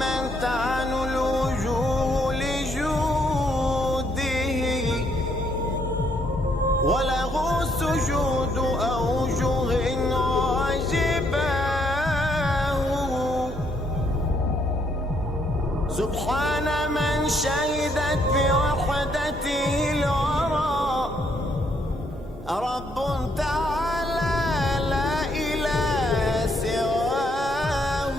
من تعنو الوجوه لجوده وله سجود أوجه عجباه سبحان من شهدت بوحدته الورى رب تعالى لا إله سواه.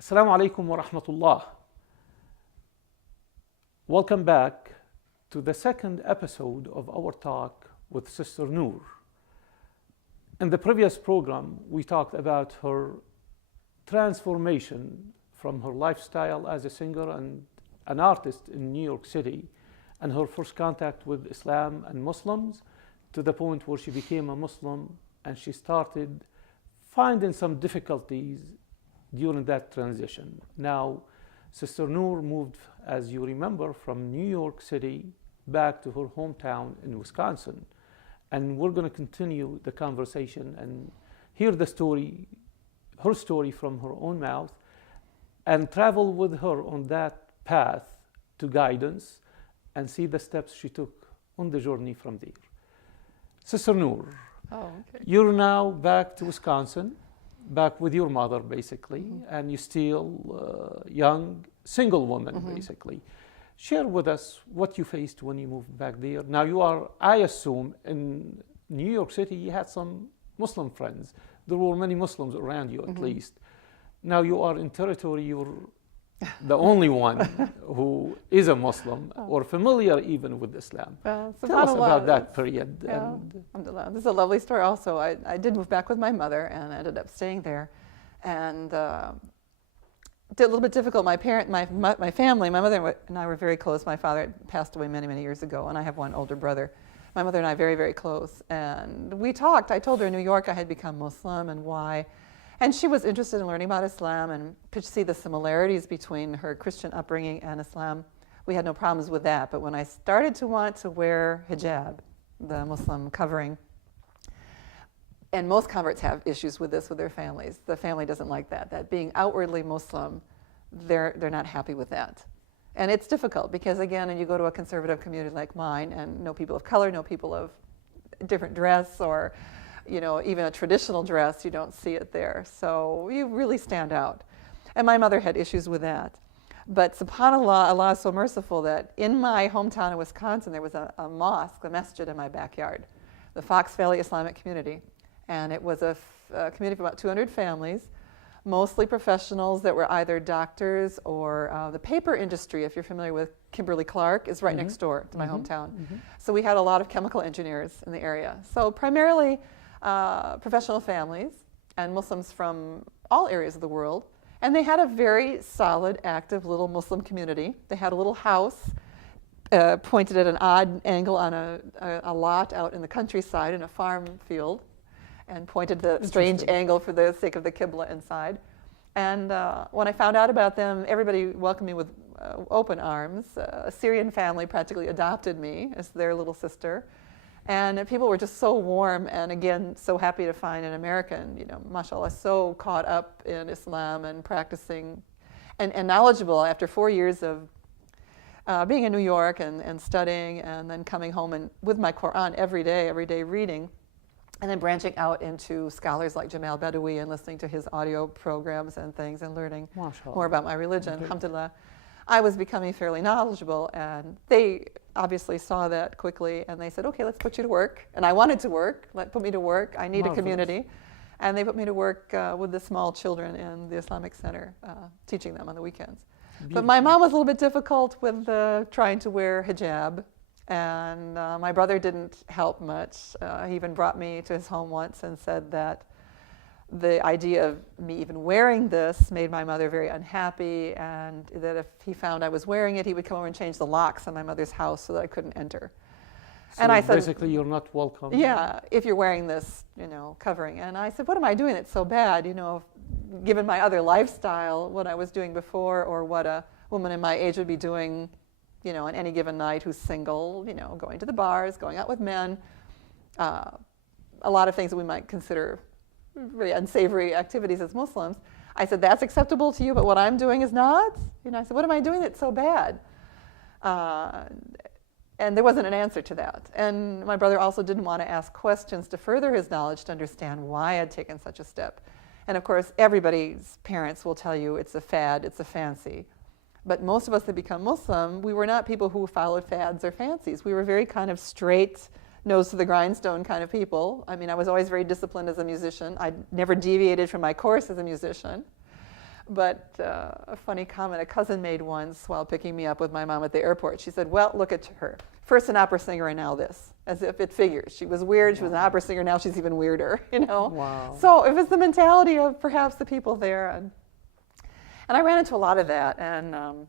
Assalamu alaikum wa rahmatullah. Welcome back to the second episode of our talk with Sister Noor. In the previous program, we talked about her transformation from her lifestyle as a singer and an artist in New York City and her first contact with Islam and Muslims to the point where she became a Muslim and she started finding some difficulties during that transition. Now, Sister Noor moved, as you remember, from New York City back to her hometown in Wisconsin. And we're going to continue the conversation and hear the story, her story from her own mouth, and travel with her on that path to guidance and see the steps she took on the journey from there. Sister Noor, you're now back to Wisconsin, back with your mother, basically, and you're still young, single woman, basically. Share with us what you faced when you moved back there. Now you are, I assume, in New York City, you had some Muslim friends. There were many Muslims around you, at least. Now you are in territory, you're the only one who is a Muslim or familiar even with Islam. Tell us about that period. Yeah, alhamdulillah. This is a lovely story also. I did move back with my mother and I ended up staying there. And did a little bit difficult. My family, my mother and I were very close. My father passed away many, many years ago, and I have one older brother. My mother and I very, very close. And we talked. I told her in New York I had become Muslim and why. And she was interested in learning about Islam and could see the similarities between her Christian upbringing and Islam. We had no problems with that. But when I started to want to wear hijab, the Muslim covering, and most converts have issues with this with their families. The family doesn't like that being outwardly Muslim, they're not happy with that. And it's difficult because, again, and you go to a conservative community like mine and no people of color, no people of different dress or, you know, even a traditional dress, you don't see it there. So you really stand out. And my mother had issues with that. But subhanAllah, Allah is so merciful that in my hometown in Wisconsin, there was a mosque, a masjid in my backyard, the Fox Valley Islamic Community. And it was a community of about 200 families, mostly professionals that were either doctors or the paper industry, if you're familiar with Kimberly-Clark, is right next door to my hometown. So we had a lot of chemical engineers in the area. So primarily professional families and Muslims from all areas of the world. And they had a very solid, active little Muslim community. They had a little house pointed at an odd angle on a lot out in the countryside in a farm field, and pointed the strange angle for the sake of the Qibla inside. And when I found out about them, everybody welcomed me with open arms. A Syrian family practically adopted me as their little sister. And people were just so warm and, again, so happy to find an American, you know, mashallah, so caught up in Islam and practicing and knowledgeable after 4 years of being in New York and studying and then coming home and with my Quran every day reading. And then branching out into scholars like Jamal Badawi and listening to his audio programs and things and learning more about my religion, alhamdulillah. I was becoming fairly knowledgeable, and they obviously saw that quickly, and they said, okay, let's put you to work. And I wanted to work. Put me to work. I need a community. And they put me to work with the small children in the Islamic Center, teaching them on the weekends. Beautiful. But my mom was a little bit difficult with trying to wear hijab. And my brother didn't help much. He even brought me to his home once and said that the idea of me even wearing this made my mother very unhappy, and that if he found I was wearing it, he would come over and change the locks on my mother's house so that I couldn't enter. So and I said, basically, you're not welcome. Yeah, if you're wearing this, you know, covering. And I said, what am I doing that's so bad? You know, given my other lifestyle, what I was doing before, or what a woman in my age would be doing, you know, on any given night who's single, you know, going to the bars, going out with men. a lot of things that we might consider very unsavory activities as Muslims. I said, that's acceptable to you, but what I'm doing is not? You know, I said, what am I doing that's so bad? And there wasn't an answer to that. And my brother also didn't want to ask questions to further his knowledge to understand why I'd taken such a step. And of course, everybody's parents will tell you it's a fad, it's a fancy. But most of us that become Muslim, we were not people who followed fads or fancies. We were very kind of straight, nose to the grindstone kind of people. I mean, I was always very disciplined as a musician. I never deviated from my course as a musician. But a funny comment a cousin made once while picking me up with my mom at the airport. She said, well, look at her. First an opera singer and now this. As if it figures. She was weird, she was an opera singer, now she's even weirder, you know? Wow. So it was the mentality of perhaps the people there. And I ran into a lot of that. And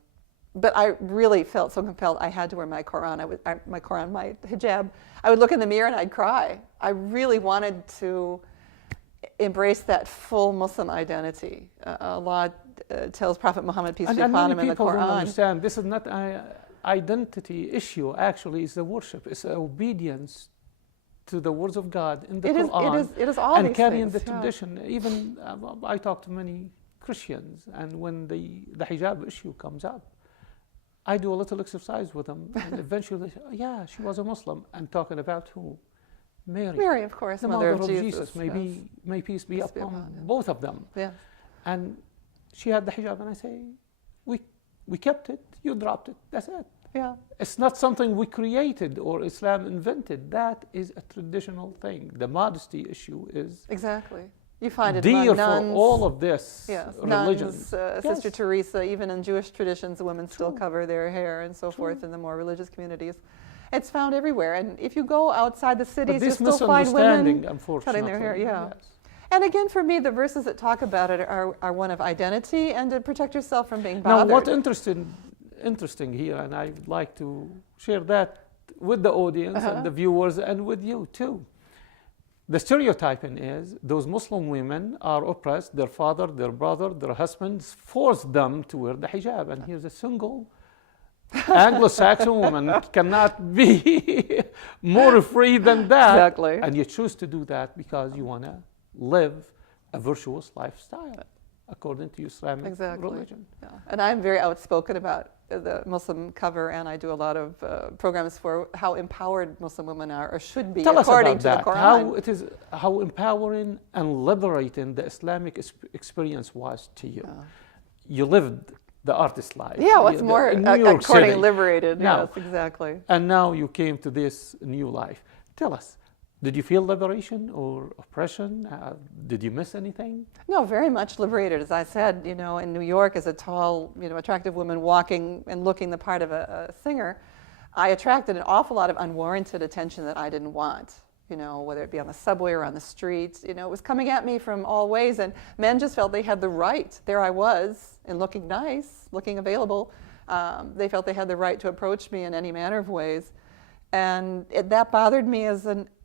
but I really felt so compelled. I had to wear my Quran, my hijab. I would look in the mirror and I'd cry. I really wanted to embrace that full Muslim identity. Allah tells Prophet Muhammad, peace be upon him, in the Quran. Don't Quran. understand. This is not an identity issue. Actually, it's the worship. It's obedience to the words of God in the Quran. It is all and these carrying things, the tradition. Even I talk to many Christians, and when the hijab issue comes up, I do a little exercise with them, and eventually they say, oh, yeah, she was a Muslim. And talking about who? Mary. Mary, of course, the mother of Jesus. May peace be upon both of them. Yes. And she had the hijab, and I say, we kept it, you dropped it, that's it. Yeah. It's not something we created or Islam invented. That is a traditional thing. The modesty issue is exactly. You find it dear among nuns, for all of this nuns, religions. Sister Teresa, even in Jewish traditions, the women still cover their hair and so forth in the more religious communities. It's found everywhere, and if you go outside the cities, you still find women cutting their hair. Yeah. Yes. And again, for me, the verses that talk about it are one of identity and to protect yourself from being bothered. Now, what's interesting here, and I'd like to share that with the audience and the viewers and with you too. The stereotyping is those Muslim women are oppressed. Their father, their brother, their husbands force them to wear the hijab, and here's a single Anglo-Saxon woman cannot be more free than that. Exactly. And you choose to do that because you want to live a virtuous lifestyle according to Islamic religion. Yeah. And I'm very outspoken about the Muslim cover, and I do a lot of programs for how empowered Muslim women are or should be according to the Quran. How empowering and liberating the Islamic experience was to you. You lived the artist life. Yeah, what's more according liberated. Now, yes, exactly. And now you came to this new life. Tell us, did you feel liberation or oppression? Did you miss anything? No, very much liberated. As I said, you know, in New York as a tall, you know, attractive woman walking and looking the part of a singer, I attracted an awful lot of unwarranted attention that I didn't want. You know, whether it be on the subway or on the streets, you know, it was coming at me from all ways, and men just felt they had the right. There I was, and looking nice, looking available. They felt they had the right to approach me in any manner of ways. And that bothered me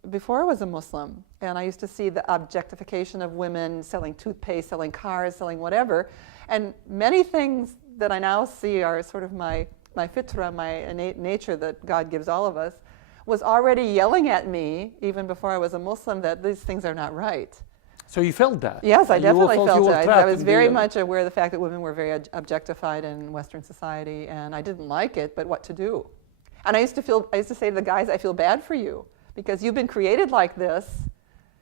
before I was a Muslim. And I used to see the objectification of women selling toothpaste, selling cars, selling whatever. And many things that I now see are sort of my fitra, my innate nature that God gives all of us, was already yelling at me, even before I was a Muslim, that these things are not right. So you felt that? Yes, I definitely felt it. I was very much aware of the fact that women were very objectified in Western society, and I didn't like it, but what to do? And I used to say to the guys, I feel bad for you, because you've been created like this,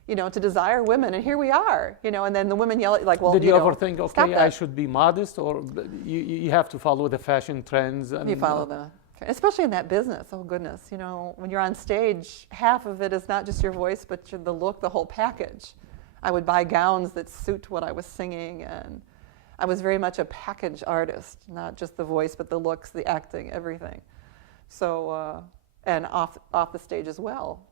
you know, to desire women, and here we are, you know, and then the women yell at like, well, did you ever think, okay, I should be modest, or you have to follow the fashion trends? And you follow the... Especially in that business, oh goodness, you know, when you're on stage, half of it is not just your voice, but the look, the whole package. I would buy gowns that suit what I was singing, and I was very much a package artist, not just the voice, but the looks, the acting, everything. So, and off the stage as well.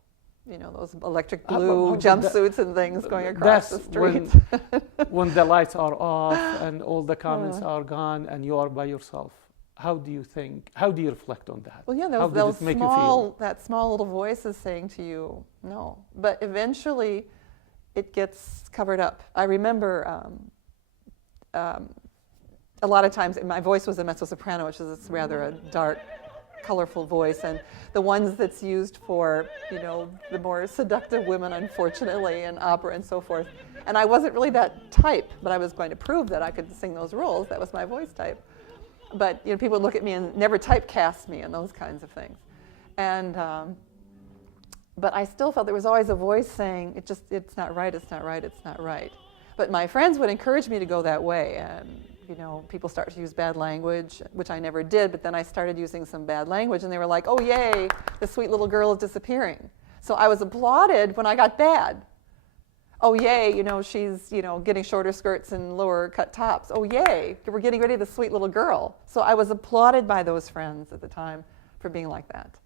You know, those electric blue jumpsuits and things going across the street. When the lights are off and all the comments are gone and you are by yourself. How do you reflect on that? Well, yeah, that small little voice is saying to you, no. But eventually, it gets covered up. I remember a lot of times, my voice was a mezzo-soprano, which is rather a dark colorful voice, and the ones that's used for, you know, the more seductive women, unfortunately, in opera and so forth. And I wasn't really that type, but I was going to prove that I could sing those roles. That was my voice type. But, you know, people would look at me and never typecast me and those kinds of things. And but I still felt there was always a voice saying, it's not right, it's not right, it's not right. But my friends would encourage me to go that way, and you know, people start to use bad language, which I never did, but then I started using some bad language, and they were like, oh yay, the sweet little girl is disappearing. So I was applauded when I got bad. Oh yay, you know, she's, you know, getting shorter skirts and lower cut tops. Oh yay, we're getting rid of the sweet little girl. So I was applauded by those friends at the time for being like that.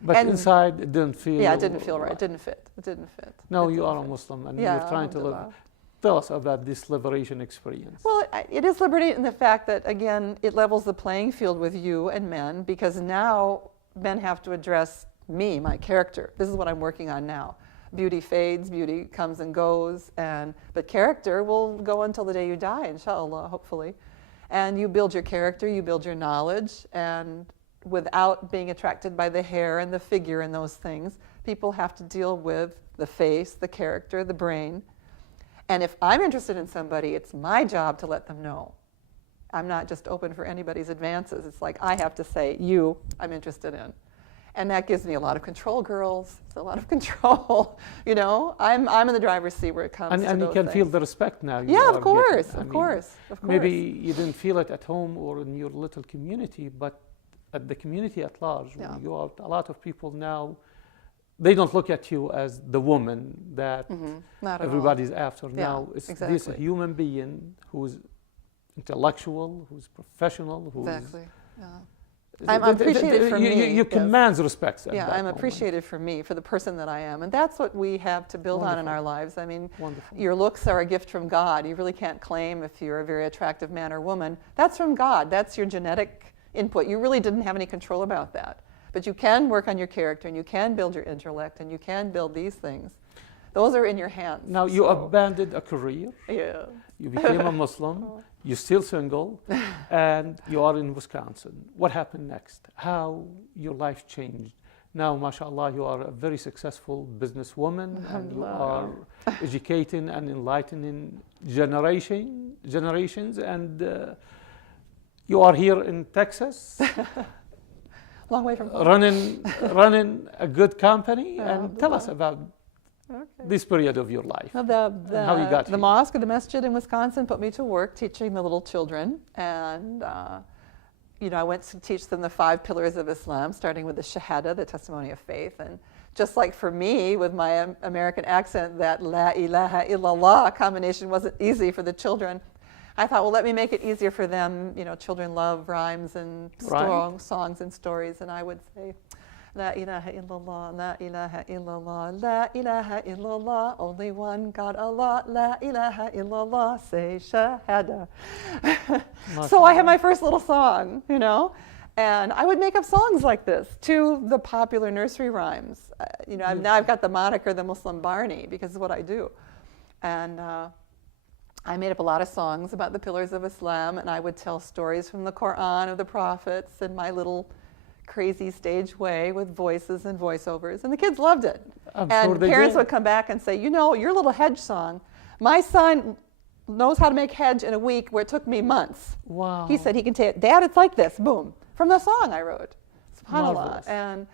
But and inside, it didn't feel. Yeah, it didn't feel right. It didn't fit. It didn't fit. No, it you didn't are fit. a Muslim, and Yeah, you're trying to live. alhamdulillah. Tell us about this liberation experience. Well, it is liberating in the fact that, again, it levels the playing field with you and men, because now men have to address me, my character. This is what I'm working on now. Beauty fades, beauty comes and goes, but character will go until the day you die, inshallah, hopefully. And you build your character, you build your knowledge, and without being attracted by the hair and the figure and those things, people have to deal with the face, the character, the brain. And if I'm interested in somebody, it's my job to let them know. I'm not just open for anybody's advances. It's like I have to say, you, I'm interested in. And that gives me a lot of control, girls. It's a lot of control. You know, I'm in the driver's seat where it comes to And you those can things. feel the respect now. Yeah, of course, of course. Maybe you didn't feel it at home or in your little community, but at the community at large, when you go out, a lot of people now, they don't look at you as the woman that everybody's after. Now it's this human being who's intellectual, who's professional, who's... Exactly, yeah. I'm appreciated for me. You command respect. Yeah, I'm appreciated for me, for the person that I am. And that's what we have to build on in our lives. I mean, your looks are a gift from God. You really can't claim if you're a very attractive man or woman. That's from God. That's your genetic input. You really didn't have any control about that. But you can work on your character, and you can build your intellect, and you can build these things. Those are in your hands. Now, you abandoned a career. Yeah. You became a Muslim. You're still single, and you are in Wisconsin. What happened next? How your life changed? Now, mashallah, you are a very successful businesswoman, and you are educating and enlightening generations, and you are here in Texas. Long way from home. running a good company, and tell us about this period of your life. Well, how you got the mosque, the masjid in Wisconsin put me to work teaching the little children, and you know, I went to teach them the 5 pillars of Islam, starting with the Shahada, the testimony of faith. And just like for me, with my American accent, that La ilaha illallah combination wasn't easy for the children. I thought, well, let me make it easier for them. You know, children love rhymes and songs and stories, and I would say, La ilaha illallah, la ilaha illallah, la ilaha illallah, only one God Allah, la ilaha illallah, say shahada. So I had my first little song, you know, and I would make up songs like this to the popular nursery rhymes. You know, now I've got the moniker the Muslim Barney because of what I do. And I made up a lot of songs about the pillars of Islam, and I would tell stories from the Quran of the prophets in my little crazy stage way with voices and voiceovers, and the kids loved it. And parents would come back and say, you know, your little hedge song, my son knows how to make hedge in a week where it took me months. Wow. He said he can take, Dad, it's like this, boom, from the song I wrote. SubhanAllah. And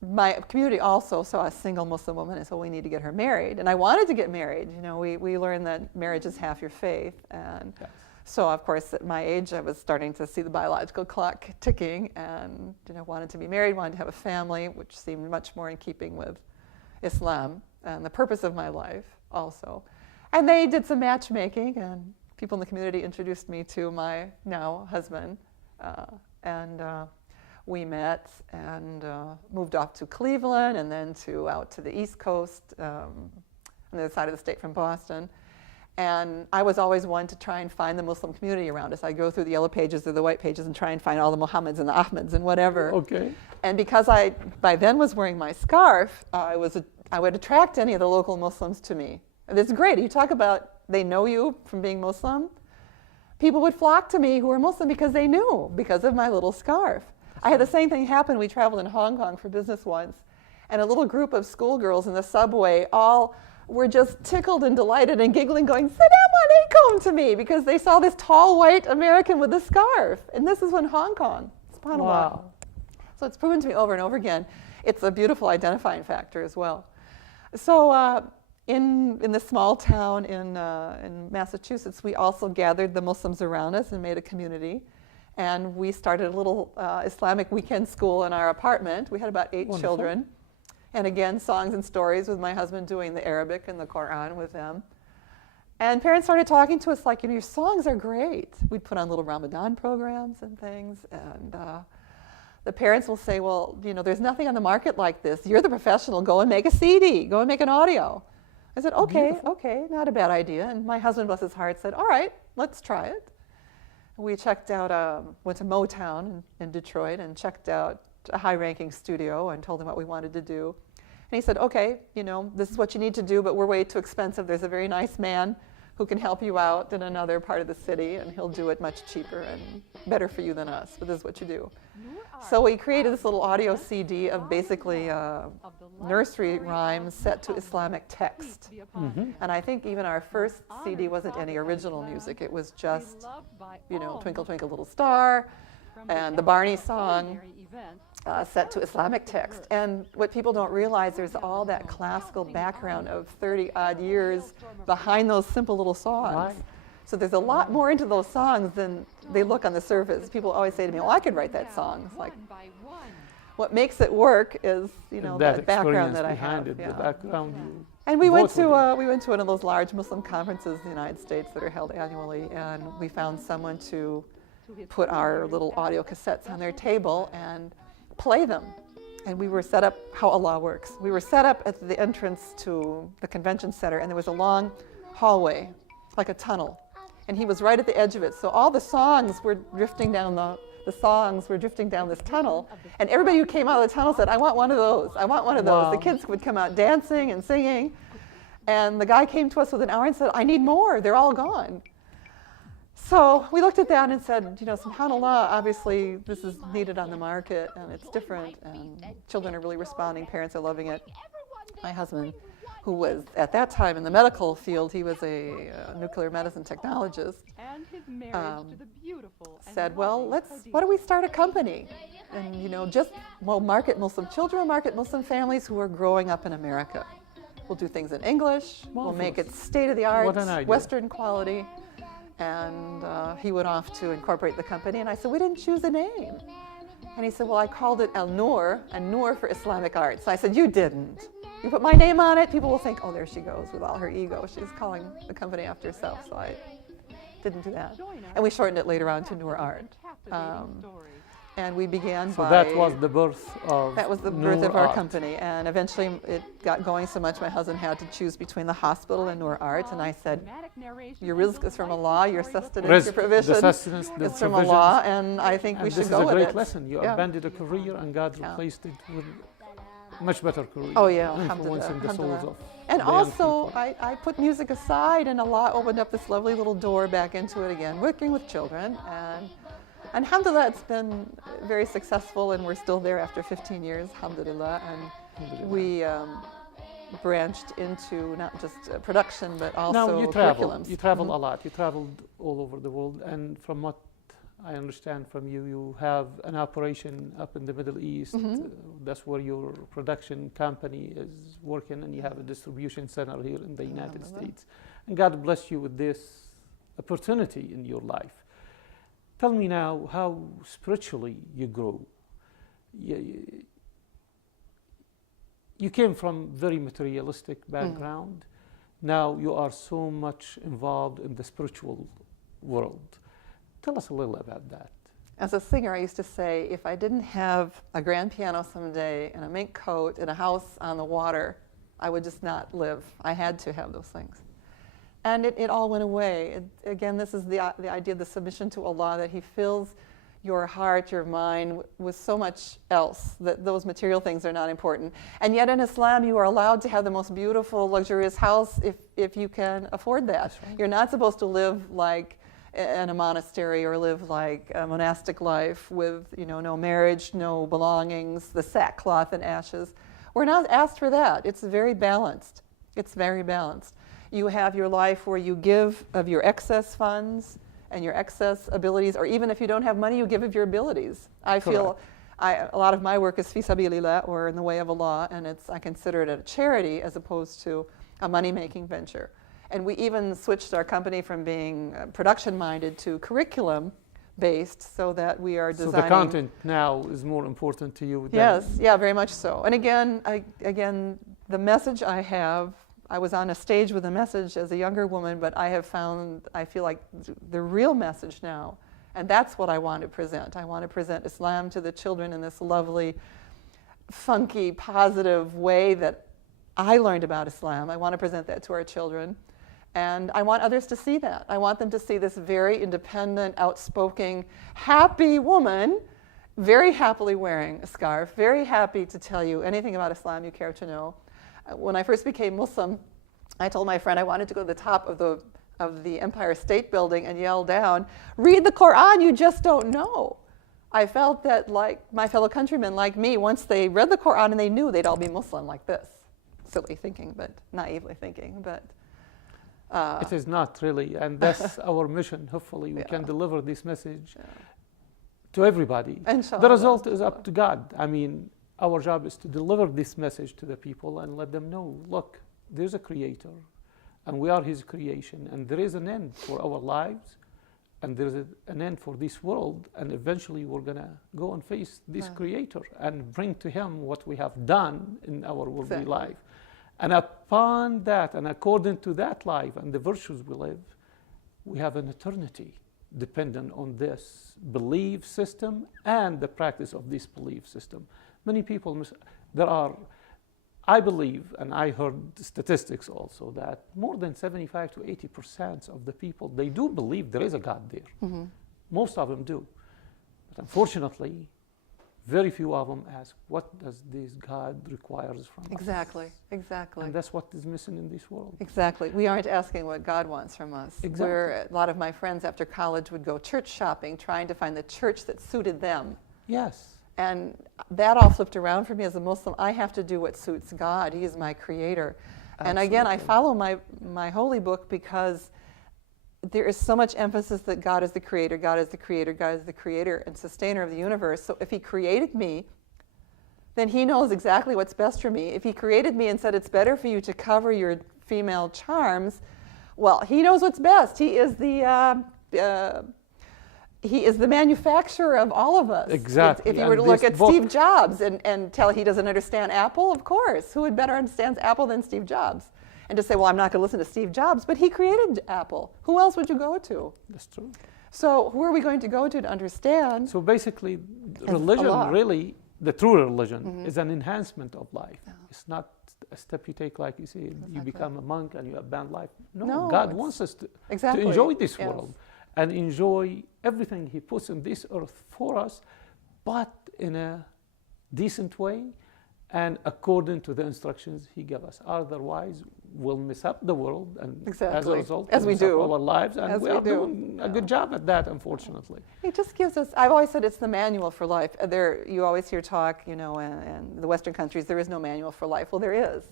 my community also saw a single Muslim woman and said, we need to get her married. And I wanted to get married. You know, we learned that marriage is half your faith. And so, of course, at my age, I was starting to see the biological clock ticking, and you know, wanted to be married, wanted to have a family, which seemed much more in keeping with Islam and the purpose of my life also. And they did some matchmaking, and people in the community introduced me to my now husband, and we met and moved off to Cleveland, and then out to the East Coast, on the other side of the state from Boston. And I was always one to try and find the Muslim community around us. I'd go through the yellow pages or the white pages and try and find all the Muhammads and the Ahmeds and whatever. Okay. And because I, by then, was wearing my scarf, I would attract any of the local Muslims to me. And it's great. You talk about they know you from being Muslim. people would flock to me who were Muslim because they knew, because of my little scarf. I had the same thing happen. We traveled in Hong Kong for business once, and a little group of schoolgirls in the subway all were just tickled and delighted and giggling, going, "Salam alaikum" to me, because they saw this tall white American with a scarf. And this is in Hong Kong. SubhanAllah. Wow. So it's proven to me over and over again. It's a beautiful identifying factor as well. So in this small town in Massachusetts, we also gathered the Muslims around us and made a community. And we started a little Islamic weekend school in our apartment. We had about 8 Wonderful. children. And again, songs and stories, with my husband doing the Arabic and the Quran with them. And parents started talking to us like, your songs are great. We'd put on little Ramadan programs and things. And the parents will say, well, there's nothing on the market like this. You're the professional. Go and make a CD. Go and make an audio. I said, okay, not a bad idea. And my husband, bless his heart, said, all right, let's try it. We checked out, went to Motown in Detroit and checked out a high-ranking studio and told him what we wanted to do. And he said, okay, this is what you need to do, but we're way too expensive. There's a very nice man who can help you out in another part of the city, and he'll do it much cheaper and better for you than us, but this is what you do. So we created this little audio CD of basically nursery rhymes set to Islamic text. And I think even our first CD wasn't any original music. It was just, Twinkle, Twinkle, Little Star, and the Barney song set to Islamic text. And what people don't realize, there's all that classical background of 30-odd years behind those simple little songs. Right. So there's a lot more into those songs than they look on the surface. People always say to me, well, I could write that song. It's like, what makes it work is, that background that I have. The background you And we went to one of those large Muslim conferences in the United States that are held annually, and we found someone to put our little audio cassettes on their table and play them. And we were set up how Allah works. We were set up at the entrance to the convention center, and there was a long hallway, like a tunnel. And he was right at the edge of it. So all the songs were drifting down this tunnel. And everybody who came out of the tunnel said, I want one of those. I want one of those. Wow. The kids would come out dancing and singing. And the guy came to us with an hour and said, I need more. They're all gone. So we looked at that and said, subhanAllah, obviously this is needed on the market and it's different. And children are really responding. Parents are loving it. My husband, who was at that time in the medical field, he was a nuclear medicine technologist, said, well, why don't we start a company? And market Muslim children, market Muslim families who are growing up in America. We'll do things in English, we'll make it state-of-the-art, Western quality. And he went off to incorporate the company, and I said, we didn't choose a name. And he said, well, I called it Noor, and Noor for Islamic arts. I said, you didn't. You put my name on it, people will think, oh, there she goes with all her ego. She's calling the company after herself, so I didn't do that. And we shortened it later on to Noor Art. And we began So that was the birth of That was the Noor birth of our Art. company. And eventually it got going so much, my husband had to choose between the hospital and Noor Art. And I said, your rizq is from Allah, your sustenance, your provision the sustenance, the is from provisions. Allah, and I think we should go with it. This is a great lesson. You abandoned a career and God replaced it with much better career. Oh yeah, influencing the souls of and the young also, people. I put music aside, and Allah opened up this lovely little door back into it again, working with children. And alhamdulillah, it's been very successful, and we're still there after 15 years, alhamdulillah. And we branched into not just production, but also curriculums. You travel a lot. You traveled all over the world, and from what I understand from you, you have an operation up in the Middle East. That's where your production company is working, and you have a distribution center here in the United States. And God bless you with this opportunity in your life. Tell me now how spiritually you grow. You came from very materialistic background. Now you are so much involved in the spiritual world. Tell us a little about that. As a singer, I used to say, if I didn't have a grand piano someday and a mink coat and a house on the water, I would just not live. I had to have those things. And it all went away. Again, this is the idea of the submission to Allah, that He fills your heart, your mind with so much else, that those material things are not important. And yet in Islam, you are allowed to have the most beautiful, luxurious house if you can afford that. Right. You're not supposed to live like in a monastery or live like a monastic life with, no marriage, no belongings, the sackcloth and ashes. We're not asked for that. It's very balanced. It's very balanced. You have your life where you give of your excess funds and your excess abilities, or even if you don't have money, you give of your abilities. I feel a lot of my work is fi sabilillah, or in the way of Allah, and I consider it a charity as opposed to a money-making venture. And we even switched our company from being production-minded to curriculum-based, so that we are designing. So the content now is more important to you. Yes, yeah, very much so. And again, the message I have, I was on a stage with a message as a younger woman, but I feel like the real message now, and that's what I want to present. I want to present Islam to the children in this lovely, funky, positive way that I learned about Islam. I want to present that to our children. And I want others to see that. I want them to see this very independent, outspoken, happy woman, very happily wearing a scarf, very happy to tell you anything about Islam you care to know. When I first became Muslim, I told my friend I wanted to go to the top of the Empire State Building and yell down, "Read the Quran, you just don't know." I felt that, like my fellow countrymen, like me, once they read the Quran and they knew, they'd all be Muslim like this. Silly thinking, but naively thinking, but it is not really, and that's our mission. Hopefully we can deliver this message to everybody. Inshallah. The result is up to God. I mean, our job is to deliver this message to the people and let them know, look, there's a creator, and we are his creation, and there is an end for our lives, and there is an end for this world, and eventually we're going to go and face this creator and bring to him what we have done in our worldly life. And upon that, and according to that life and the virtues we live, we have an eternity dependent on this belief system and the practice of this belief system. Many people, I believe, and I heard statistics also, that more than 75 to 80% of the people, they do believe there is a God there. Mm-hmm. Most of them do. But unfortunately, very few of them ask, what does this God requires from us? Exactly. And that's what is missing in this world. Exactly. We aren't asking what God wants from us. Exactly. A lot of my friends after college would go church shopping, trying to find the church that suited them. Yes. And that all flipped around for me as a Muslim. I have to do what suits God. He is my creator. Absolutely. And again, I follow my holy book because there is so much emphasis that God is the creator, God is the creator, God is the creator and sustainer of the universe. So if he created me, then he knows exactly what's best for me. If he created me and said it's better for you to cover your female charms, well, he knows what's best. He is the manufacturer of all of us. Exactly. If you were to look at Steve Jobs and tell he doesn't understand Apple, of course. Who would better understand Apple than Steve Jobs? And to say, well, I'm not going to listen to Steve Jobs, but he created Apple. Who else would you go to? That's true. So who are we going to go to understand? So basically, religion really, the true religion, is an enhancement of life. Yeah. It's not a step you take, like you said, you become a monk and you abandon life. No, God wants us to enjoy this world and enjoy everything he puts in this earth for us, but in a decent way and according to the instructions he gave us. Otherwise, we'll mess up the world, and as a result, as we do, our lives, and we are doing a good job at that, unfortunately. It just gives us, I've always said it's the manual for life. You always hear talk, in the Western countries, there is no manual for life. Well, there is,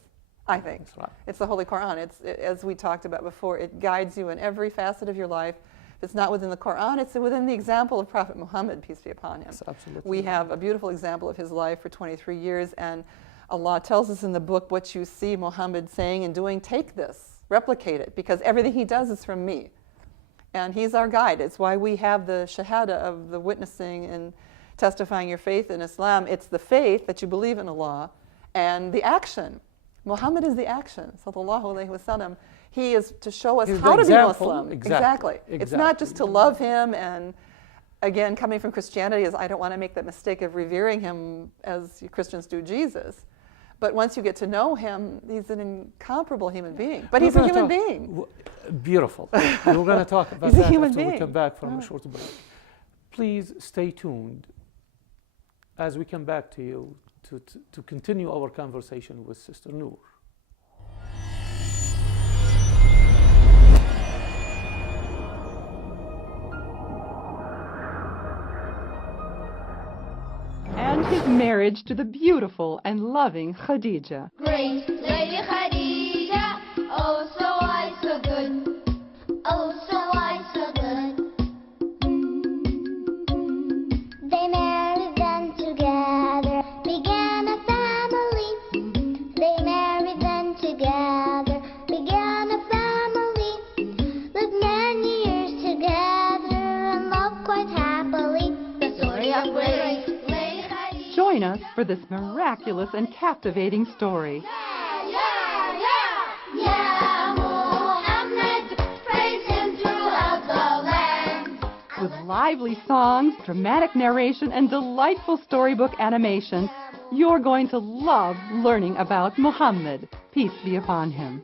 I think. That's right. It's the Holy Quran. As we talked about before, it guides you in every facet of your life. If it's not within the Quran, it's within the example of Prophet Muhammad, peace be upon him. That's absolutely we have a beautiful example of his life for 23 years, and Allah tells us in the book, what you see Muhammad saying and doing, take this, replicate it, because everything he does is from me. And he's our guide. It's why we have the shahada of the witnessing and testifying your faith in Islam. It's the faith that you believe in Allah and the action. Muhammad is the action, sallallahu alayhi wasallam. He is to show us how to be Muslim. Exactly. It's not just to love him, and again, coming from Christianity, I don't want to make that mistake of revering him as Christians do Jesus. But once you get to know him, he's an incomparable human being. But he's a human being. Beautiful. We're going to talk about that after we come back from a short break. Please stay tuned as we come back to you to continue our conversation with Sister Noor. marriage to the beautiful and loving Khadija. Great Lady Khadija, oh so wise, so good, oh so wise, so good. They married then together, began a family. They married then together, began a family. Lived many years together and loved quite happily. The story of Great Lady Khadija. Join us for this miraculous and captivating story. Yeah, Muhammad, praise him throughout the land. With lively songs, dramatic narration, and delightful storybook animation, you're going to love learning about Muhammad. Peace be upon him.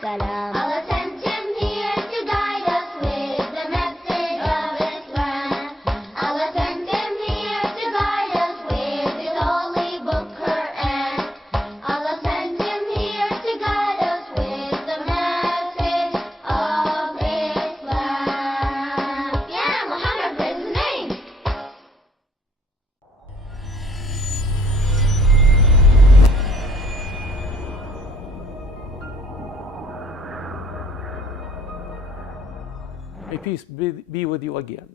Salam. Allah sent him here to guide us with the message of Islam. Allah sent him here to guide us with his holy book, Quran. Allah sent him here to guide us with the message of Islam. Yeah, Muhammad, praise his name. May peace be with you again.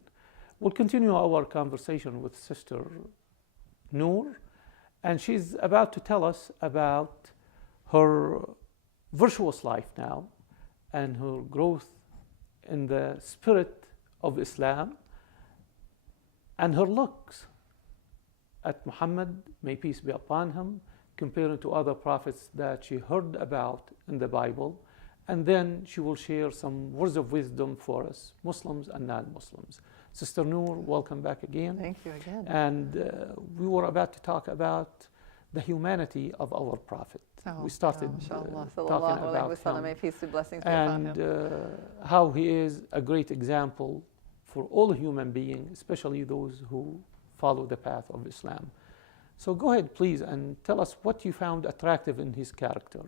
We'll continue our conversation with Sister Noor, and she's about to tell us about her virtuous life now and her growth in the spirit of Islam and her looks at Muhammad, may peace be upon him, compared to other prophets that she heard about in the Bible. And then she will share some words of wisdom for us, Muslims and non-Muslims. Sister Noor, welcome back again. Thank you again. And we were about to talk about the humanity of our prophet. We started talking about him, may peace and blessings be upon and him. how he is a great example for all human beings, especially those who follow the path of Islam. So go ahead, please, and tell us what you found attractive in his character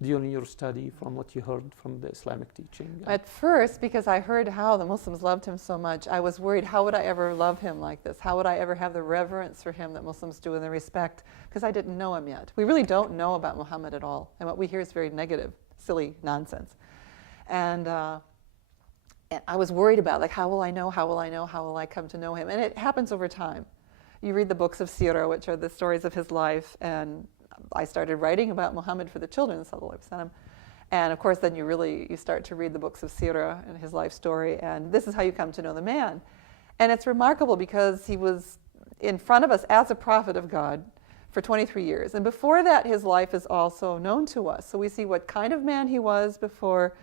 during your study, from what you heard from the Islamic teaching. At first, because I heard how the Muslims loved him so much, I was worried, how would I ever love him like this? How would I ever have the reverence for him that Muslims do and the respect? Because I didn't know him yet. We really don't know about Muhammad at all. And what we hear is very negative, silly nonsense. And I was worried about, like, how will I know? How will I know? How will I come to know him? And it happens over time. You read the books of Sirah, which are the stories of his life, and I started writing about Muhammad for the children, and of course then you start to read the books of Sirah and his life story, and this is how you come to know the man. And it's remarkable because he was in front of us as a prophet of God for 23 years. And before that, his life is also known to us. So we see what kind of man he was before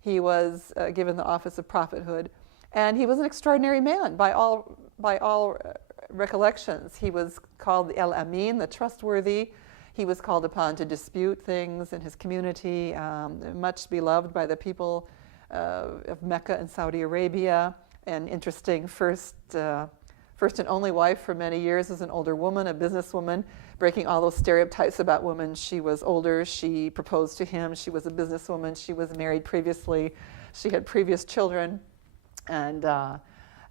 he was given the office of prophethood. And he was an extraordinary man by all recollections. He was called the El-Amin, the trustworthy. He was called upon to dispute things in his community, much beloved by the people of Mecca and Saudi Arabia. An interesting first and only wife for many years was an older woman, a businesswoman, breaking all those stereotypes about women. She was older, she proposed to him, she was a businesswoman, she was married previously, she had previous children, and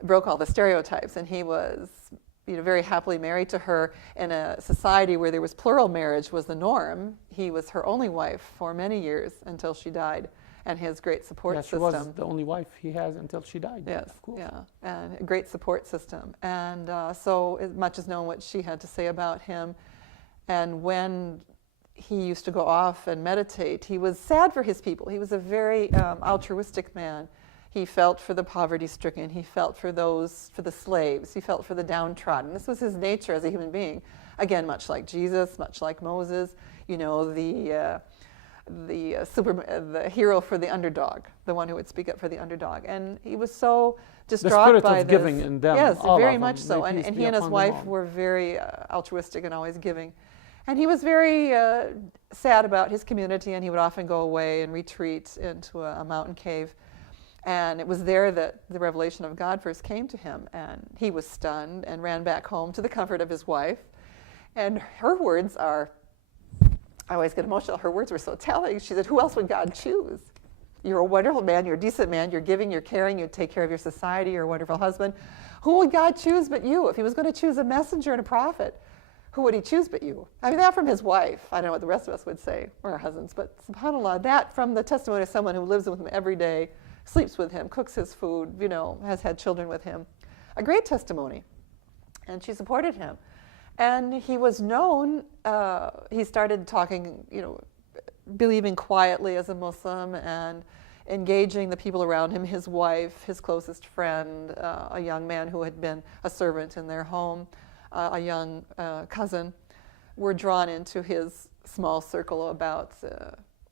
broke all the stereotypes. And he was very happily married to her in a society where there was plural marriage was the norm. He was her only wife for many years until she died, and his great support system. She was the only wife he has until she died. Yes, of course. yeah, and a great support system. And so much is known what she had to say about him. And when he used to go off and meditate, he was sad for his people. He was a very altruistic man. He felt for the poverty-stricken. He felt for the slaves. He felt for the downtrodden. This was his nature as a human being. Again, much like Jesus, much like Moses. The hero for the underdog, the one who would speak up for the underdog. And he was so distraught by the spirit of giving in them. Yes, all very of much them. so. And he and his wife were very altruistic and always giving. And he was very sad about his community, and he would often go away and retreat into a mountain cave. And it was there that the revelation of God first came to him, and he was stunned and ran back home to the comfort of his wife. And her words are, I always get emotional, her words were so telling. She said, who else would God choose? You're a wonderful man, you're a decent man, you're giving, you're caring, you take care of your society, you're a wonderful husband. Who would God choose but you? If he was going to choose a messenger and a prophet, who would he choose but you? I mean, that from his wife. I don't know what the rest of us would say, or our husbands, but subhanAllah, that from the testimony of someone who lives with him every day, sleeps with him, cooks his food, you know, has had children with him. A great testimony. And she supported him. And he was known, he started talking, you know, believing quietly as a Muslim and engaging the people around him, his wife, his closest friend, a young man who had been a servant in their home, a young cousin, were drawn into his small circle about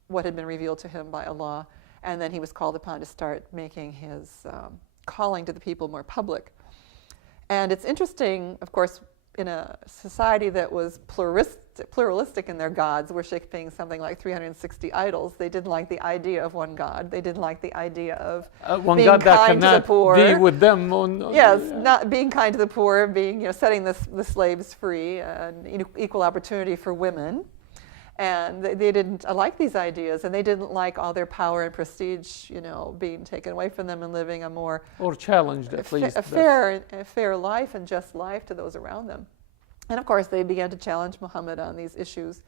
what had been revealed to him by Allah. And then he was called upon to start making his calling to the people more public. And it's interesting, of course, in a society that was pluralistic in their gods, worshipping something like 360 idols, they didn't like the idea of one God. They didn't like the idea of one being God that kind to the cannot poor. be with them. Yes, not being kind to the poor, being, you know, setting the slaves free, and equal opportunity for women. And they didn't like these ideas, and they didn't like all their power and prestige, you know, being taken away from them and living a more or challenged at least a fair life and just life to those around them. And of course, they began to challenge Muhammad on these issues,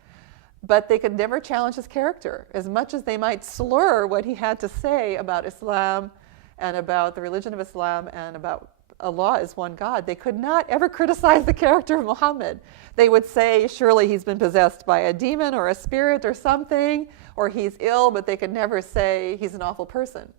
but they could never challenge his character. As much as they might slur what he had to say about Islam and about the religion of Islam and about Allah is one God, they could not ever criticize the character of Muhammad. They would say, surely he's been possessed by a demon or a spirit or something, or he's ill, but they could never say he's an awful person.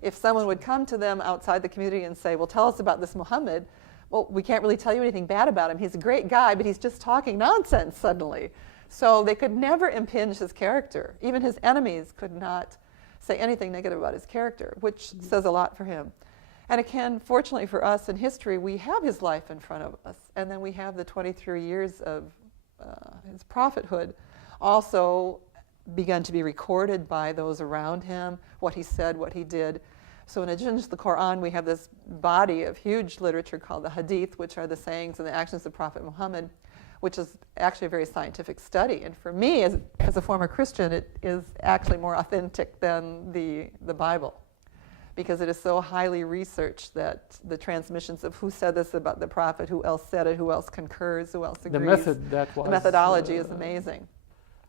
If someone would come to them outside the community and say, well, tell us about this Muhammad, well, we can't really tell you anything bad about him. He's a great guy, but he's just talking nonsense suddenly. So they could never impinge his character. Even his enemies could not say anything negative about his character, which says a lot for him. And again, fortunately for us in history, we have his life in front of us, and then we have the 23 years of his prophethood also begun to be recorded by those around him, what he said, what he did. So in addition to the Quran, we have this body of huge literature called the Hadith, which are the sayings and the actions of Prophet Muhammad, which is actually a very scientific study. And for me, as a former Christian, it is actually more authentic than the Bible, because it is so highly researched that the transmissions of who said this about the Prophet, who else said it, who else concurs, who else agrees. The method that was... The methodology is amazing.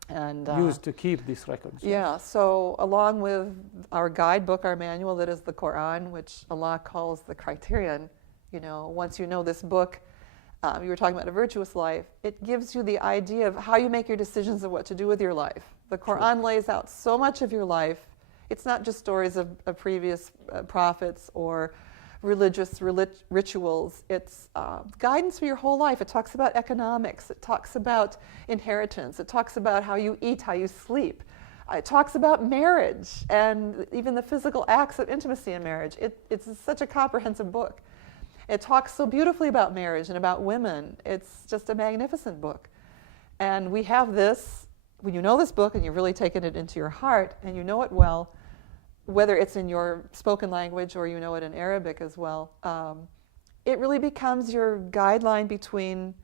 And used to keep these records. Yeah, so along with our guidebook, our manual, that is the Quran, which Allah calls the criterion, you know, once you know this book, you were talking about a virtuous life, it gives you the idea of how you make your decisions of what to do with your life. The Quran lays out so much of your life. It's not just stories of previous prophets or religious rituals. It's guidance for your whole life. It talks about economics. It talks about inheritance. It talks about how you eat, how you sleep. It talks about marriage and even the physical acts of intimacy in marriage. It's such a comprehensive book. It talks so beautifully about marriage and about women. It's just a magnificent book. And we have this, when you know this book and you've really taken it into your heart and you know it well, whether it's in your spoken language or you know it in Arabic as well, it really becomes your guideline between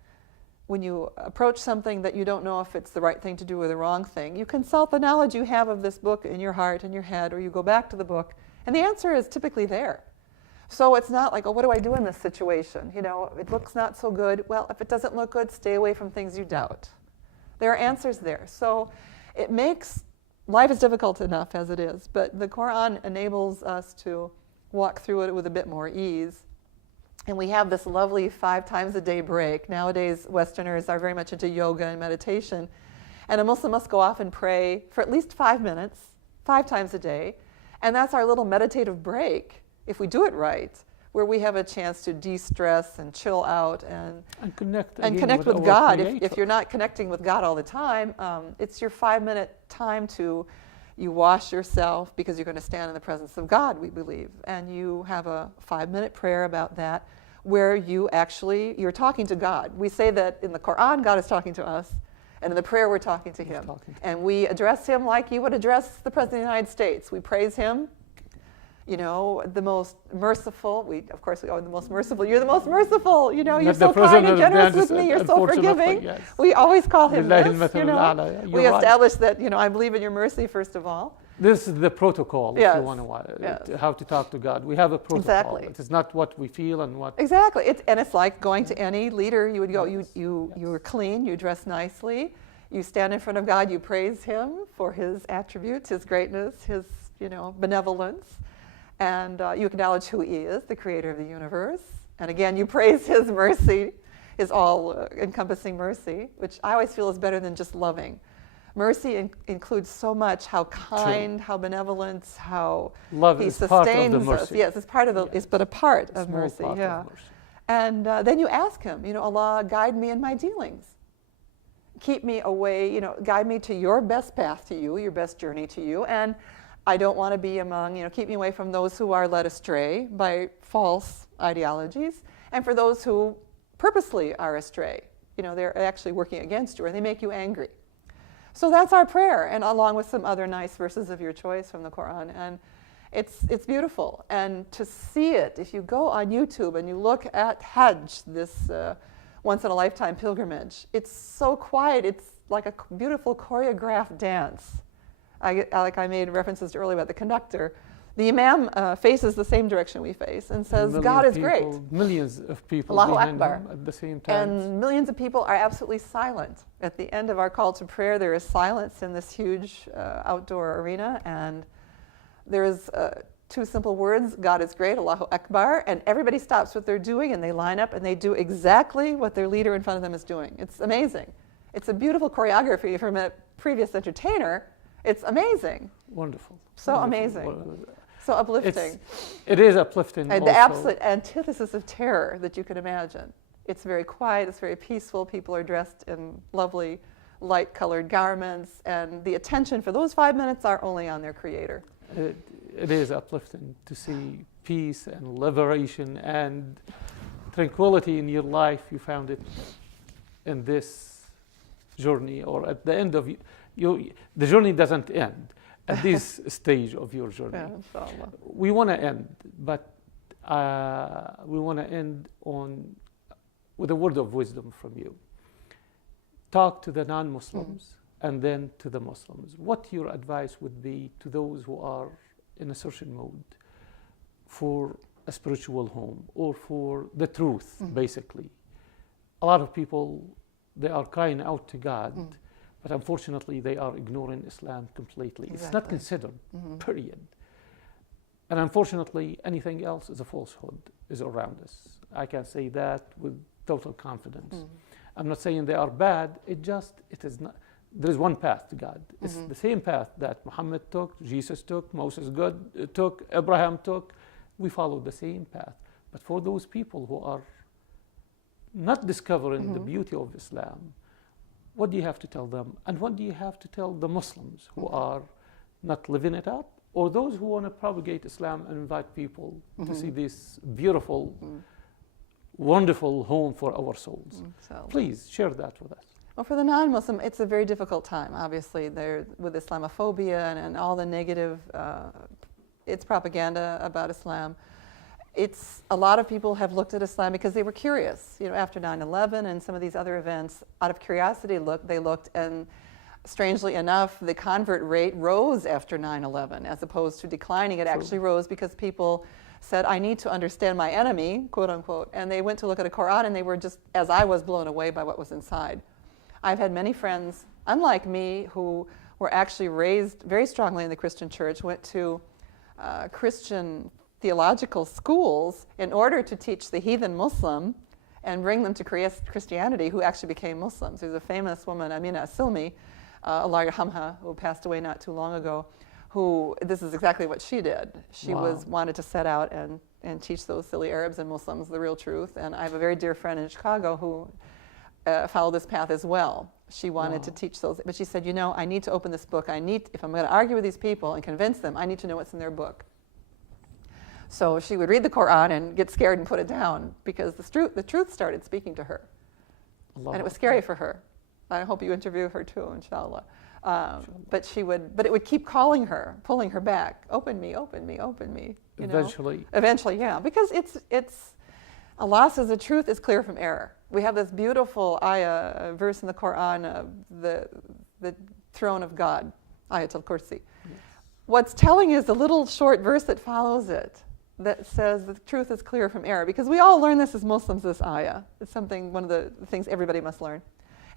when you approach something that you don't know if it's the right thing to do or the wrong thing. You consult the knowledge you have of this book in your heart and your head, or you go back to the book, and the answer is typically there. So it's not like, oh, what do I do in this situation? You know, it looks not so good. Well, if it doesn't look good, stay away from things you doubt. There are answers there. So it makes life is difficult enough as it is, but the Quran enables us to walk through it with a bit more ease. And we have this lovely 5 times a day break. Nowadays, Westerners are very much into yoga and meditation. And a Muslim must go off and pray for at least 5 minutes, 5 times a day. And that's our little meditative break, if we do it right, where we have a chance to de-stress and chill out and connect with God. If you're not connecting with God all the time, it's your 5-minute time to, you wash yourself because you're going to stand in the presence of God, we believe. And you have a 5-minute prayer about that where you're talking to God. We say that in the Quran, God is talking to us, and in the prayer, we're talking to Him. And we address Him like you would address the President of the United States. We praise Him. You know, the most merciful. Of course, we are the most merciful. You're the most merciful. You know, you're so kind and generous with me. You're so forgiving. Yes. We always call Him this. You know, we right. established that. You know, I believe in your mercy first of all, This is the protocol, if Yes, you want to yes. how to talk to God. We have a protocol. Exactly. It is not what we feel and what. Exactly. And it's like going to any leader. You would go, Yes, you were clean, you dress nicely, you stand in front of God, you praise him for his attributes, his greatness, his benevolence, and you acknowledge who he is, the creator of the universe. And again, you praise his mercy, his all-encompassing mercy, which I always feel is better than just loving. Mercy includes so much, how kind, how benevolent, how Love he is part of sustains the us. mercy. Yes, it's part of the, it's but a part A of small mercy. part Yeah. of mercy. And then you ask him, Allah, guide me in my dealings. Keep me away, guide me to your best path to you, your best journey to you. And I don't want to be among, keep me away from those who are led astray by false ideologies, and for those who purposely are astray. They're actually working against you, or they make you angry. So that's our prayer, and along with some other nice verses of your choice from the Quran. And it's beautiful. And to see it, if you go on YouTube and you look at Hajj, this once-in-a-lifetime pilgrimage, it's so quiet. It's like a beautiful choreographed dance. Like I made references to earlier about the conductor. The Imam faces the same direction we face and says, God is great. Millions of people Allahu behind Akbar. him at the same time. And millions of people are absolutely silent. At the end of our call to prayer, there is silence in this huge outdoor arena, and there is two simple words, God is great, Allahu Akbar, and everybody stops what they're doing and they line up and they do exactly what their leader in front of them is doing. It's amazing. It's a beautiful choreography from a previous entertainer. It's amazing. Wonderful. So Wonderful. amazing. So uplifting. It is uplifting. And the also. absolute antithesis of terror that you can imagine. It's very quiet, it's very peaceful. People are dressed in lovely light-colored garments, and the attention for those 5 minutes are only on their creator. It is uplifting to see peace and liberation and tranquility in your life. You found it in this journey, or at the end of the journey doesn't end at this stage of your journey. Yeah, inshallah. We want to end, but we want to end with a word of wisdom from you. Talk to the non-Muslims and then to the Muslims. What your advice would be to those who are in a certain mood for a spiritual home or for the truth, basically? A lot of people, they are crying out to God, but unfortunately they are ignoring Islam completely. Exactly. It's not considered, period. And unfortunately, anything else is a falsehood, is around us. I can say that with total confidence. I'm not saying they are bad, it is not. There is one path to God. It's the same path that Muhammad took, Jesus took, Moses took, Abraham took. We follow the same path. But for those people who are not discovering the beauty of Islam, what do you have to tell them? And what do you have to tell the Muslims who are not living it up? Or those who want to propagate Islam and invite people to see this beautiful, wonderful home for our souls? Please share that with us. Well, for the non-Muslim, it's a very difficult time. Obviously, with Islamophobia and all the negative, it's propaganda about Islam. A lot of people have looked at Islam because they were curious. After 9/11 and some of these other events, out of curiosity, they looked, and strangely enough, the convert rate rose after 9/11, as opposed to declining. It actually rose because people said, I need to understand my enemy, quote unquote, and they went to look at a Quran, and they were just, as I was, blown away by what was inside. I've had many friends, unlike me, who were actually raised very strongly in the Christian church, went to Christian theological schools in order to teach the heathen Muslim and bring them to Christianity, who actually became Muslims. There's a famous woman, Amina Asilmi, Allah yarhamha, who passed away not too long ago, this is exactly what she did. She wanted to set out and teach those silly Arabs and Muslims the real truth. And I have a very dear friend in Chicago who followed this path as well. She wanted to teach those, but she said, I need to open this book. If I'm going to argue with these people and convince them, I need to know what's in their book. So she would read the Quran and get scared and put it down because the truth started speaking to her. And it was scary for her. I hope you interview her too, inshallah. But it would keep calling her, pulling her back. Open me, open me, open me. Eventually, yeah. Because Allah says the truth is clear from error. We have this beautiful ayah, verse in the Quran, the throne of God, Ayatul Kursi. what's telling is the little short verse that follows it that says the truth is clear from error. Because we all learn this as Muslims, this ayah. It's something, one of the things everybody must learn.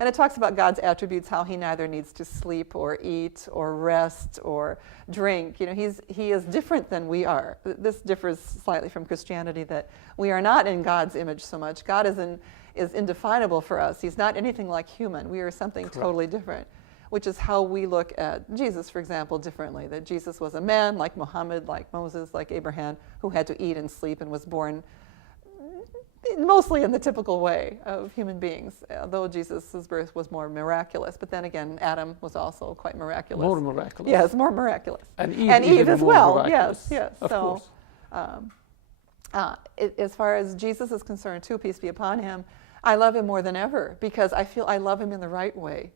And it talks about God's attributes, how he neither needs to sleep or eat or rest or drink. You know, he is different than we are. This differs slightly from Christianity, that we are not in God's image so much. God is indefinable for us. He's not anything like human. We are something Correct. totally different, which is how we look at Jesus, for example, differently. That Jesus was a man like Muhammad, like Moses, like Abraham, who had to eat and sleep and was born mostly in the typical way of human beings, although Jesus' birth was more miraculous. But then again, Adam was also quite miraculous. More miraculous. Yes, more miraculous. And Eve as more well. miraculous. Yes, yes. Of So, course. as far as Jesus is concerned, too, peace be upon him, I love him more than ever because I feel I love him in the right way.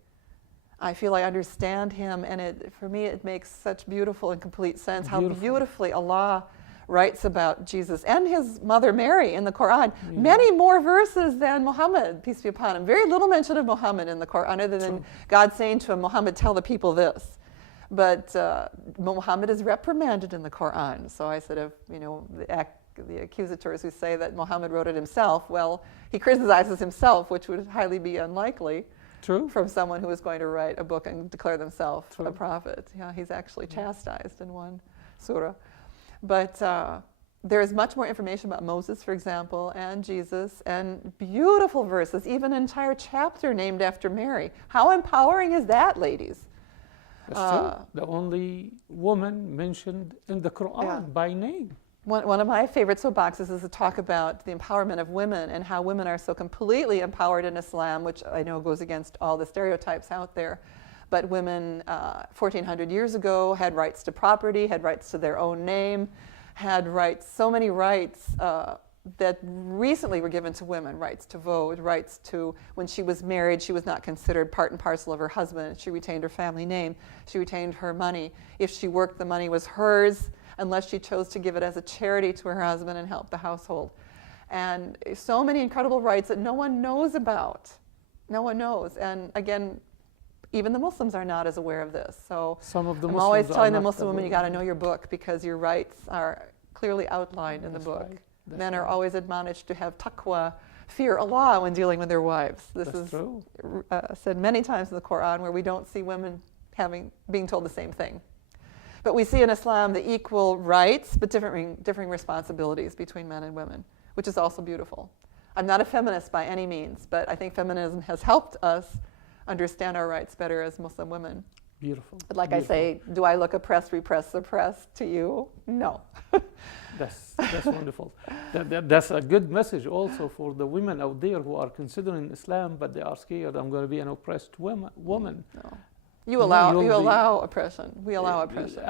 I feel I understand him, and for me it makes such beautiful and complete sense how beautifully Allah writes about Jesus and his mother Mary in the Quran. Many more verses than Muhammad, peace be upon him. Very little mention of Muhammad in the Quran, other than God saying to him, Muhammad, tell the people this. But Muhammad is reprimanded in the Quran. So I said, the accusators who say that Muhammad wrote it himself, well, he criticizes himself, which would highly be unlikely. True. From someone who is going to write a book and declare themselves a prophet. Yeah, he's actually chastised in one surah. But there is much more information about Moses, for example, and Jesus, and beautiful verses, even an entire chapter named after Mary. How empowering is that, ladies? That's true. The only woman mentioned in the Quran by name. One of my favorite soapboxes is to talk about the empowerment of women and how women are so completely empowered in Islam, which I know goes against all the stereotypes out there. But women 1,400 years ago had rights to property, had rights to their own name, had rights, so many rights that recently were given to women, rights to vote, rights to, when she was married, she was not considered part and parcel of her husband. She retained her family name. She retained her money. If she worked, the money was hers, unless she chose to give it as a charity to her husband and help the household. And so many incredible rights that no one knows about. No one knows. And again, even the Muslims are not as aware of this. So Some of the I'm Muslims always are telling the not Muslim women, you got to aware. know your book because your rights are clearly outlined in the That's book. right. That's Men are right. always admonished to have taqwa, fear Allah when dealing with their wives. This That's is true. Said many times in the Quran, where we don't see women being told the same thing. But we see in Islam the equal rights, but differing responsibilities between men and women, which is also beautiful. I'm not a feminist by any means, but I think feminism has helped us understand our rights better as Muslim women. Beautiful. But like Beautiful. I say, do I look oppressed, repressed, suppressed to you? No. That's wonderful. That's a good message also for the women out there who are considering Islam, but they are scared. I'm going to be an oppressed woman. No. You allow oppression. We allow oppression.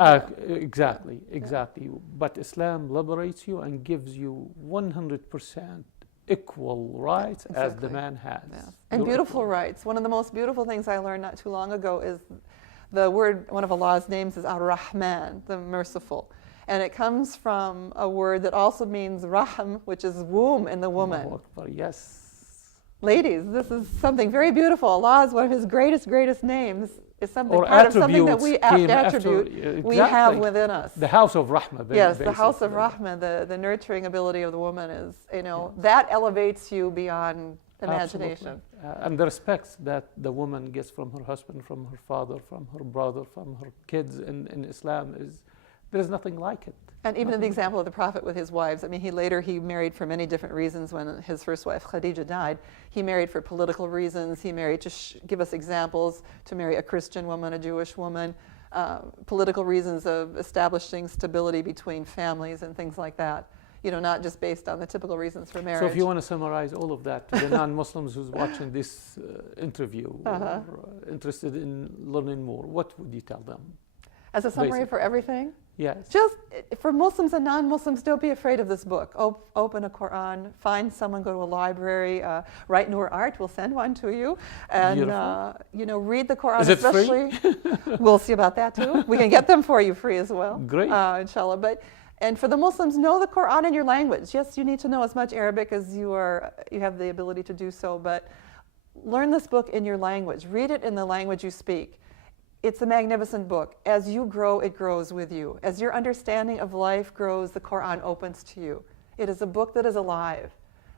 Exactly. But Islam liberates you and gives you 100% equal rights as the man has. Yes. And beautiful rights. One of the most beautiful things I learned not too long ago is the word, one of Allah's names is Ar-Rahman, the merciful. And it comes from a word that also means Rahm, which is womb in the woman. Allahu Akbar, yes. Ladies, this is something very beautiful. Allah is one of his greatest names. Is something Or part of something that we attribute we have within us. The house of Rahmah. Yes, the house of Rahmah, the nurturing ability of the woman is, that elevates you beyond imagination. And the respect that the woman gets from her husband, from her father, from her brother, from her kids in Islam there's nothing like it. And even in the example of the Prophet with his wives, I mean, he married for many different reasons. When his first wife, Khadija, died, he married for political reasons. He married to give us examples, to marry a Christian woman, a Jewish woman, political reasons of establishing stability between families and things like that. Not just based on the typical reasons for marriage. So if you want to summarize all of that to the non-Muslims who's watching this interview or interested in learning more, what would you tell them? As a summary Basically. For everything? Yes. Just for Muslims and non-Muslims, don't be afraid of this book. Open a Quran, find someone, go to a library, write Noor art, we'll send one to you. And, read the Quran. Is it especially, free? We'll see about that too. We can get them for you free as well. Great. Inshallah. And for the Muslims, know the Quran in your language. Yes, you need to know as much Arabic as you have the ability to do so, but learn this book in your language. Read it in the language you speak. it's a magnificent book. As you grow, it grows with you. As your understanding of life grows, the Quran opens to you. It is a book that is alive.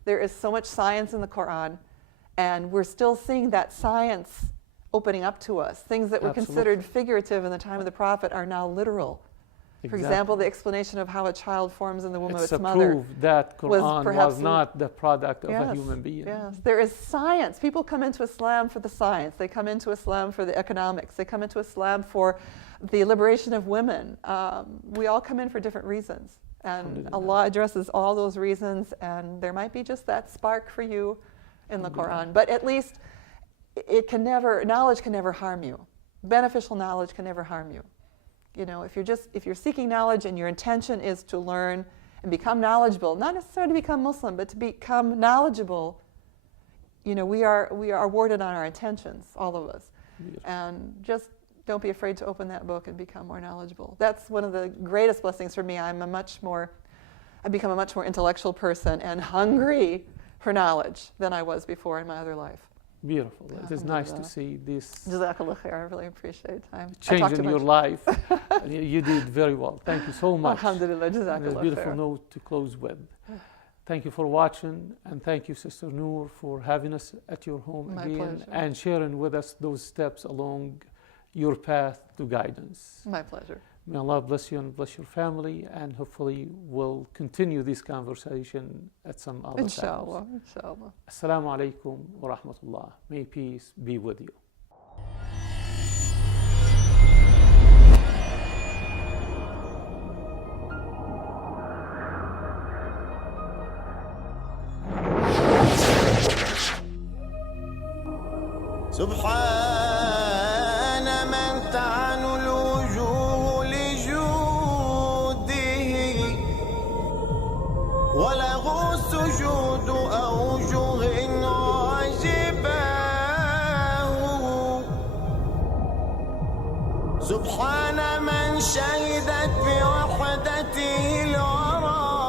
There is so much science in the Quran, and we're still seeing that science opening up to us. Things that were considered figurative in the time of the Prophet are now literal. For example, the explanation of how a child forms in the womb of its mother. It's a proof that Quran was not the product of a human being. Yes, there is science. People come into Islam for the science. They come into Islam for the economics. They come into Islam for the liberation of women. We all come in for different reasons. And Allah addresses all those reasons, and there might be just that spark for you in the Quran. But at least knowledge can never harm you. Beneficial knowledge can never harm you. You know, if you're seeking knowledge and your intention is to learn and become knowledgeable, not necessarily to become Muslim, but to become knowledgeable, you know, we are awarded on our intentions, all of us. Yes. And just don't be afraid to open that book and become more knowledgeable. That's one of the greatest blessings for me. I've become a much more intellectual person and hungry for knowledge than I was before in my other life. Beautiful. It is nice to see this Jazakallah khair. I really appreciate it. change in your life. You did very well. Thank you so much. Alhamdulillah, Jazakallah khair. It's a beautiful note to close with. Thank you for watching, and thank you, Sister Noor, for having us at your home again. Pleasure. And sharing with us those steps along your path to guidance. My pleasure. May Allah bless you and bless your family, and hopefully we'll continue this conversation at some other Inshallah, time. inshallah. Assalamu alaikum wa rahmatullah. May peace be with you. سبحان من تعن الوجوه لجوده وله سجود أوجه عجباه سبحان من شهدت بوحدته الورى